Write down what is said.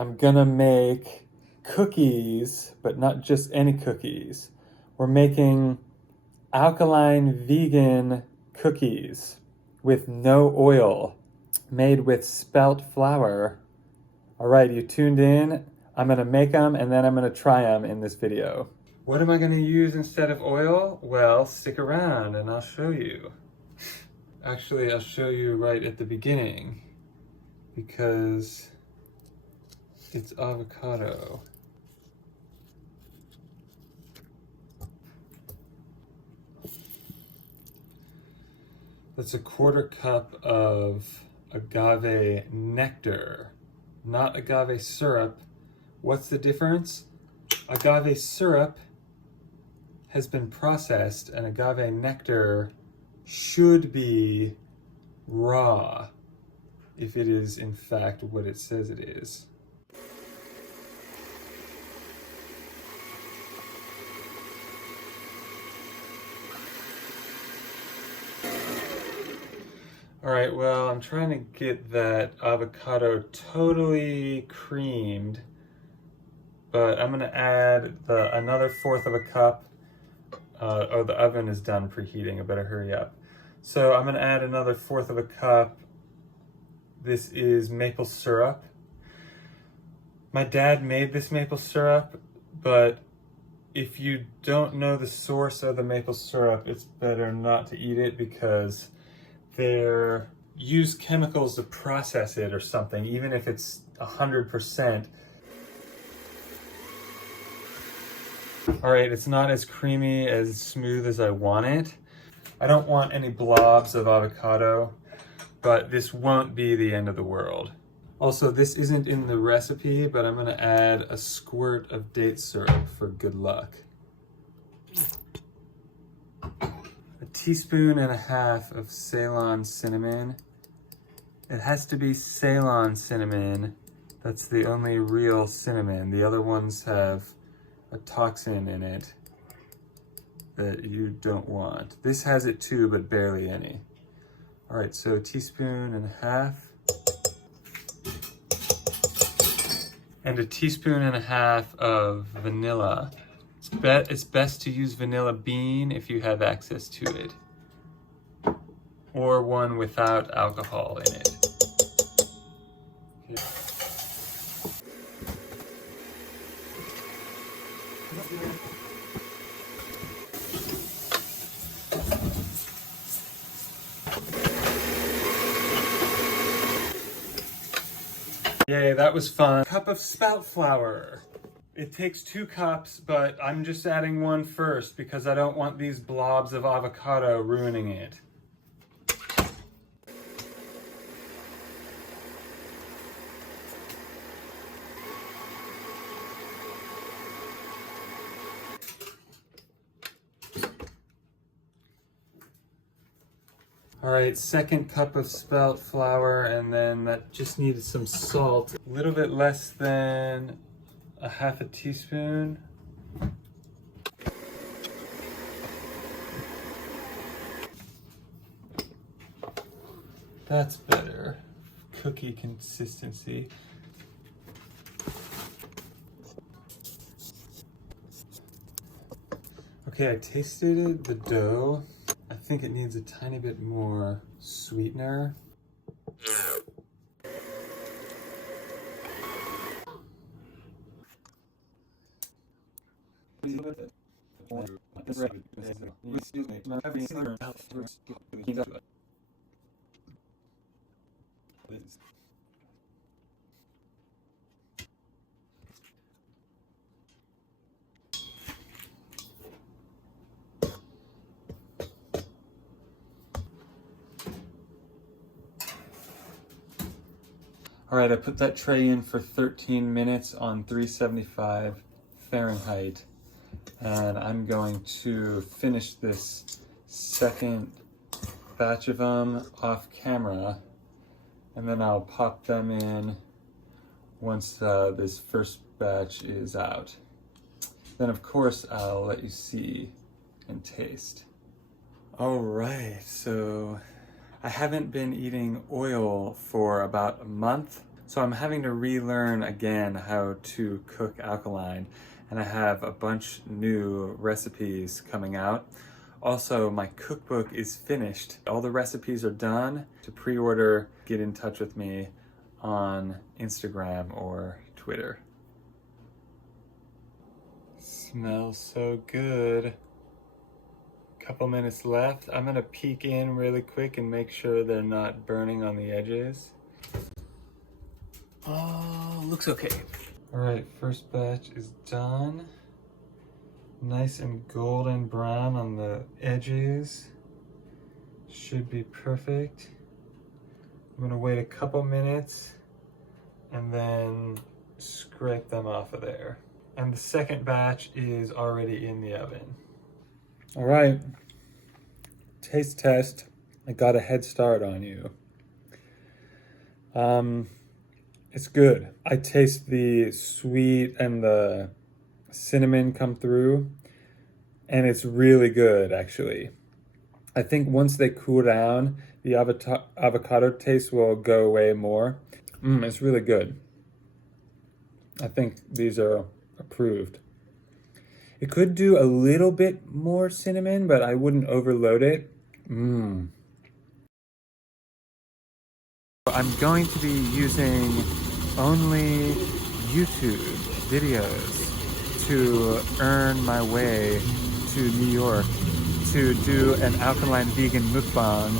I'm gonna make cookies, but not just any cookies. We're making alkaline vegan cookies with no oil, made with spelt flour. All right, you tuned in. I'm gonna make them and then I'm gonna try them in this video. What am I gonna use instead of oil? Well, stick around and I'll show you. Actually, I'll show you right at the beginning because it's avocado. That's a 1/4 cup of agave nectar, not agave syrup. What's the difference? Agave syrup has been processed and agave nectar should be raw if it is in fact what it says it is. All right, well, I'm trying to get that avocado totally creamed, but I'm gonna add another 1/4 of a cup. Oh, the oven is done preheating, I better hurry up. So I'm gonna add another 1/4 of a cup. This is maple syrup. My dad made this maple syrup, but if you don't know the source of the maple syrup, it's better not to eat it because they use chemicals to process it or something, even if it's 100%. All right, it's not as creamy, as smooth as I want it. I don't want any blobs of avocado, but this won't be the end of the world. Also, this isn't in the recipe, but I'm gonna add a squirt of date syrup for good luck. 1.5 teaspoons of Ceylon cinnamon. It has to be Ceylon cinnamon. That's the only real cinnamon. The other ones have a toxin in it that you don't want. This has it too, but barely any. All right, so 1.5 teaspoons. And 1.5 teaspoons of vanilla. It's best to use vanilla bean if you have access to it, or one without alcohol in it. Okay. Yay, that was fun. Cup of spelt flour. It takes 2 cups, but I'm just adding 1 first because I don't want these blobs of avocado ruining it. All right, 2nd cup of spelt flour, and then that just needed some salt. A little bit less than 1/2 teaspoon. That's better. Cookie consistency. Okay, I tasted the dough. I think it needs a tiny bit more sweetener. All right, I put that tray in for 13 minutes on 375 Fahrenheit, and I'm going to finish this 2nd batch of them off camera, and then I'll pop them in once this first batch is out. Then of course I'll let you see and taste. All right, so I haven't been eating oil for about a month, So I'm having to relearn again how to cook alkaline, and I have a bunch new recipes coming out. Also, my cookbook is finished. All the recipes are done. To pre-order, get in touch with me on Instagram or Twitter. Smells so good. Couple minutes left. I'm gonna peek in really quick and make sure they're not burning on the edges. Oh, looks okay. All right, first batch is done. Nice and golden brown on the edges. Should be perfect. I'm gonna wait a couple minutes and then scrape them off of there. And the second batch is already in the oven. All right, taste test. I got a head start on you. It's good. I taste the sweet and the cinnamon come through, and it's really good actually. I think once they cool down, the avocado taste will go away more. It's really good. I think these are approved. It could do a little bit more cinnamon, but I wouldn't overload it. I'm going to be using only YouTube videos to earn my way to New York to do an alkaline vegan mukbang